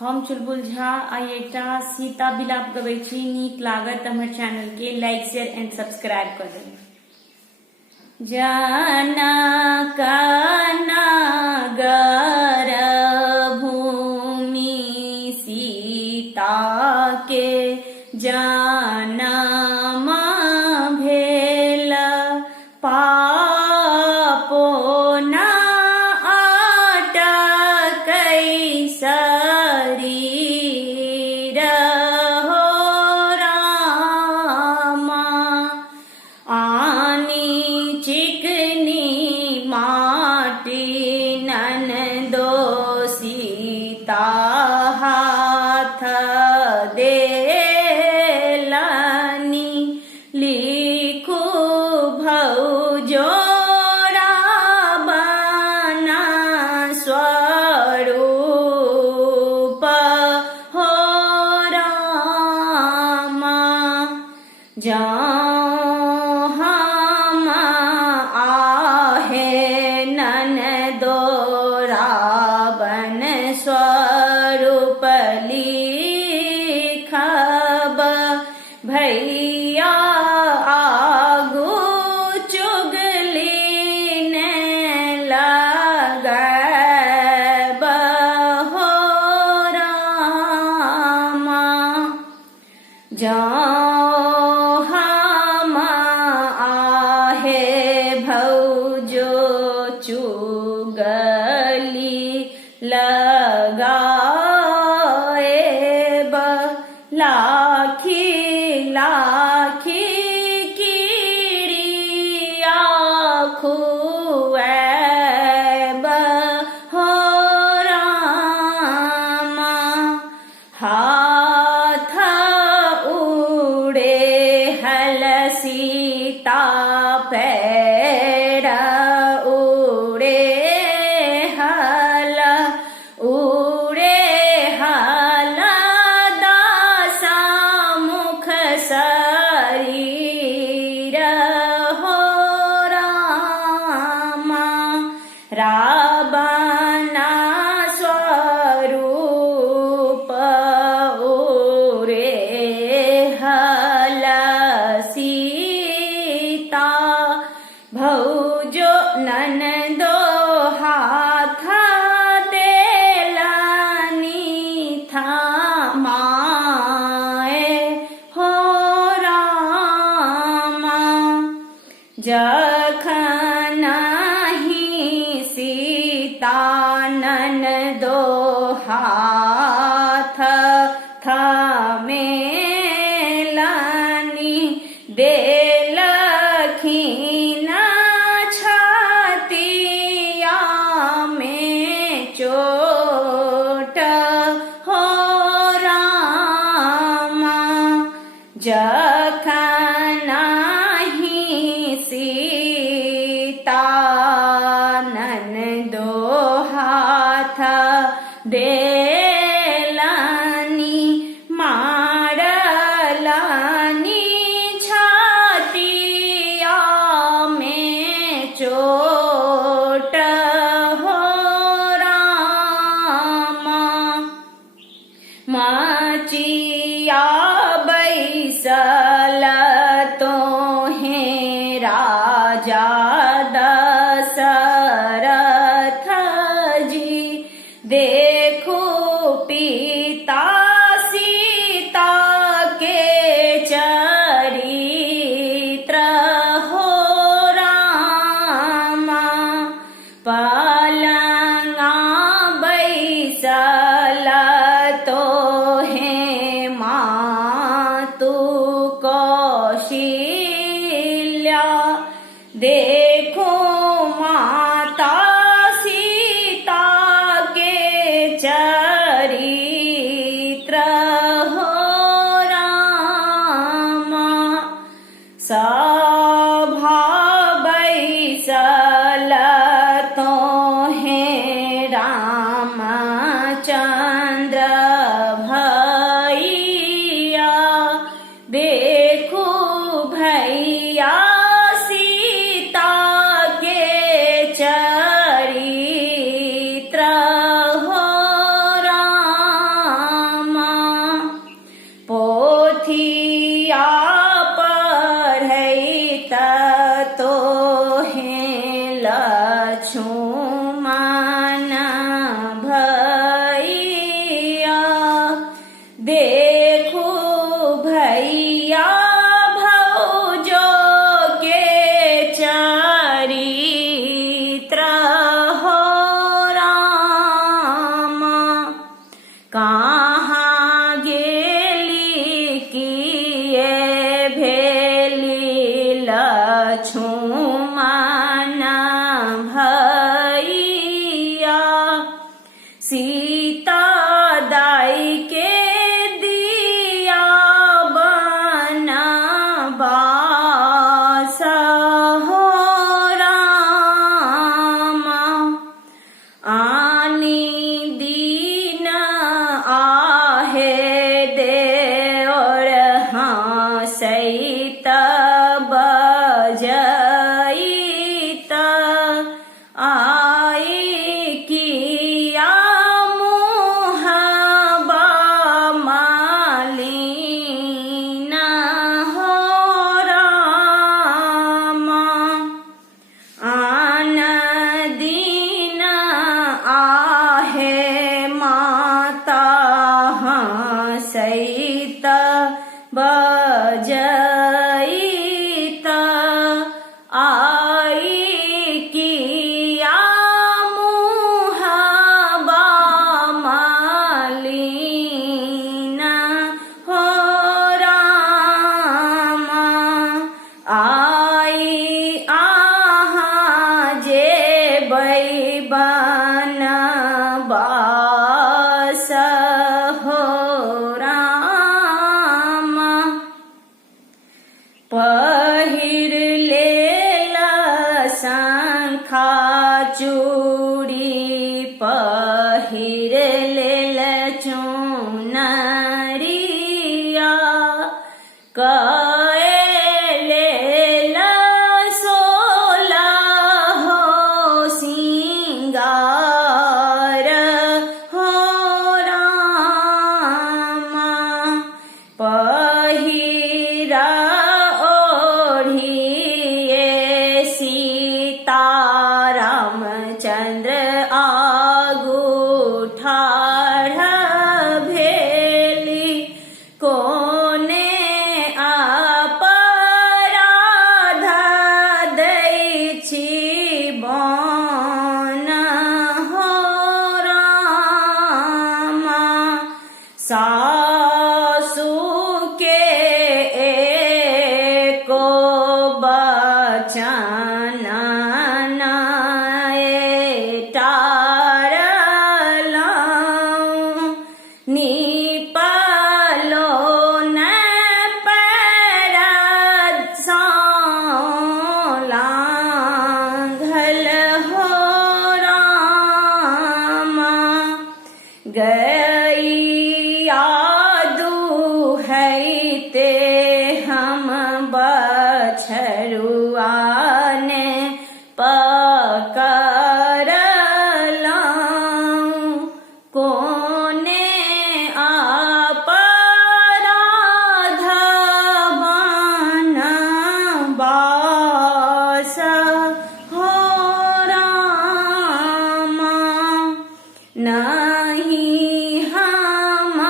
हम चुलबुल झा आई एकटा सीता बिलाप गबै छी। नीक लागत हमर चैनल के लाइक शेयर एंड सब्सक्राइब कर देबै। जनक भूमि सीता के जनम भेल पापो न अटकै शरीर हो रामा। आनी चिकनी माटी ननदो सीता हाथ देलनी। लिखू भौजो रावण स्वरूप हो रामा। हम आहे ननदो रावण स्वरूप लिखब। भैया आगू चुगली ने लगैब हो रामा। हम आहे भौजो चुगली लगाएब। लाखी लाखी कीड़िया खुएब हो रामा। हाथ उड़े हल सीता पैर उड़े हल। उड़े हल दासा मुख शरीर हो रामा। रावण स्वरूप उड़े हल सीता। भौजो ननदो हाथ देलनी थमाए हो रामा। जखन ही सीता ननदो हाथ थमेलनी। देलखिन छातिया में चोट हो रामा। जखन ही सीता ननदो हाथ देलनी। मारलनी छातिया में चोट हो रामा। मचिया बैसल तोहे राजा दशरथ जी। देखो पिता सीता के चरित्र हो रामा। पलंगा बैसल तोहे मातु कौशल्या। देखो माता सीता के चरित्र हो रामा। सभा बैसल तोहे रामचंद्र भैया। देखो भैया सीता के चरित्र हो रामा। कहाँ गेली किए भेली लक्ष्मण भैया सीता दाई के दिया बनवास हो रामा आनी दीन आहे देवर हंसैत बजैत आई किया मुहबा मालिन हो रामा आन दीन आहे माता हंसैत बजैत आई किया मुहबा मालिन हो रामा आई आहाँ जेबै बनवास हो रामा पहिर लेला शंखा चूड़ी पहिर लेला चुनरिया कएलेला सोलह हो सिंगार हो रामा पहिरा ओढ़िए सीता रामचंद्र आगूठा भेली कोने अपराध दै छी बन हो रामा सासू के एको बचन नाए टारलौं निपलो न पैर लांघल हो रामा गैया दुहैते हम बछरुआ ने पकड़लौं कोने अपराध बनवास हो रामा नहीं हम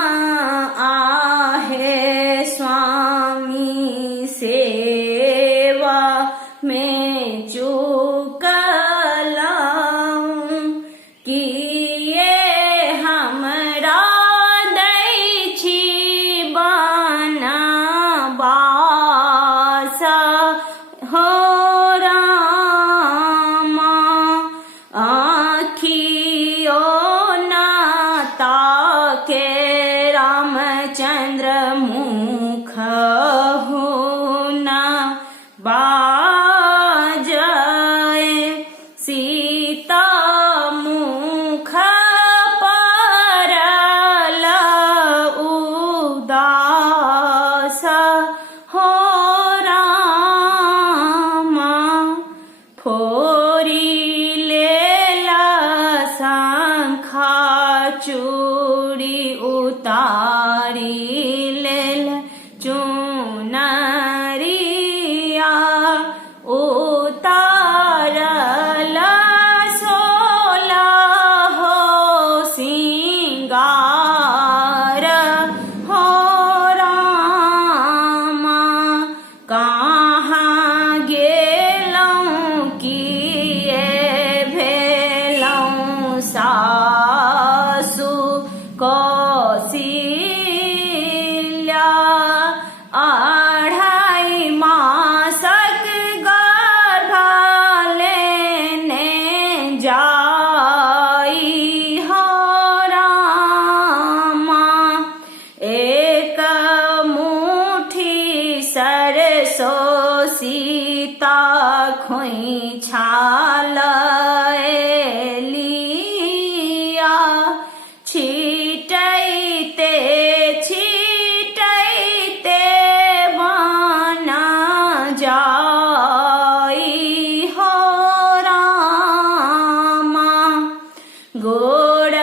आहे स्वामी सेवा में चूकलौं किए हमरा दै छी बनवास हो रामा आँखियो नाता के रामचंद्र मुख हुना बाजय सीता मुख परल उदास हो रामा फोरी लेला शंखा चूड़ी उतारी लेल चुनरिया उतारल सोलह हो सिंगार हो रामा कहाँ गेलौं किए भेलौं सासु को कौशल्या अढ़ाई मासक गर्भ लेने जाई हो रामा। एक मुट्ठी सरसों सीता खोइछा लिया। छिटैते छिटैते बना जाई हो रामा। गोड़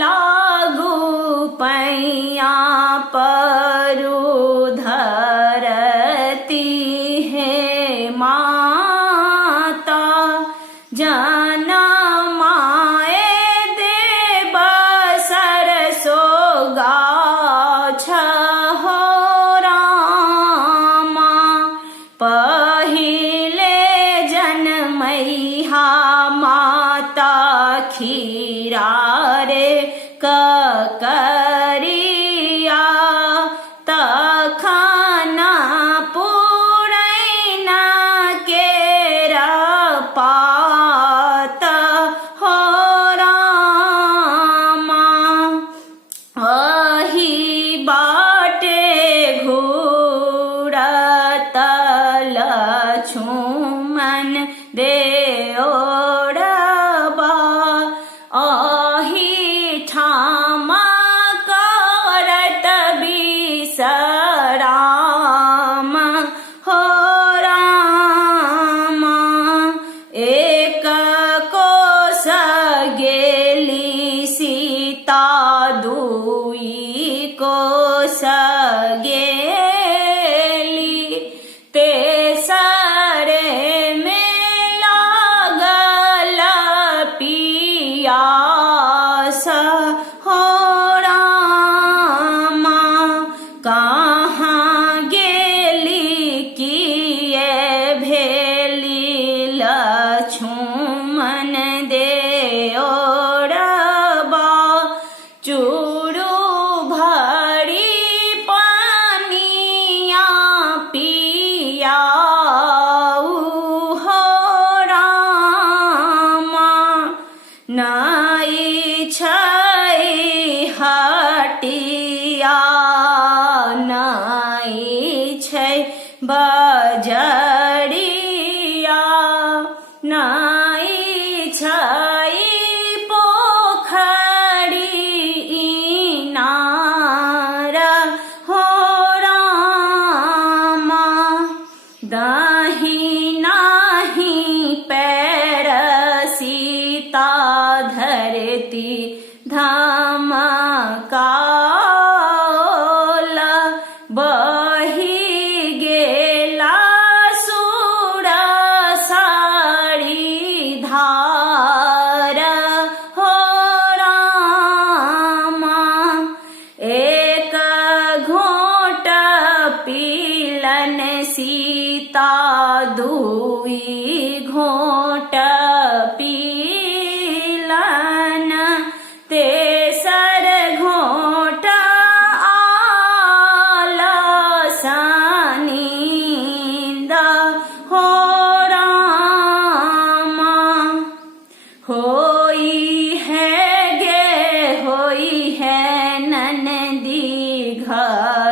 लागू पैया परु धरती है माता। जनमाए देव सरसो गाछ हो रामा। पहिले जनमैहा माता खीरा रे ककरिया। तखना पुरैना केरा पात हो रामा। अही बाटे घूरत लक्ष्मण देओरबा। अही ठामा करत बिसराम हो रामा। एक कोस गेली सीता दुई कोस गेली। तेसरे में लागल पियास हो रामा। कहाँ गेली किए भेली लक्ष्मण देओरबा। चूरू भरी पानिया पियाऊ हो रामा। नाई छै हटिया नाई छै बजरिया। नाई छै पोखरी इनार हो रामा। दाही नाही पैर सीता धरती धमकाओल। बही गेला सुर साड़ी धार हो रामा। एक घोट पीलन सीता दुई घोट पीलन। तेसर घोट आलसनींद हो रामा। होई है गे होई है ननदी घर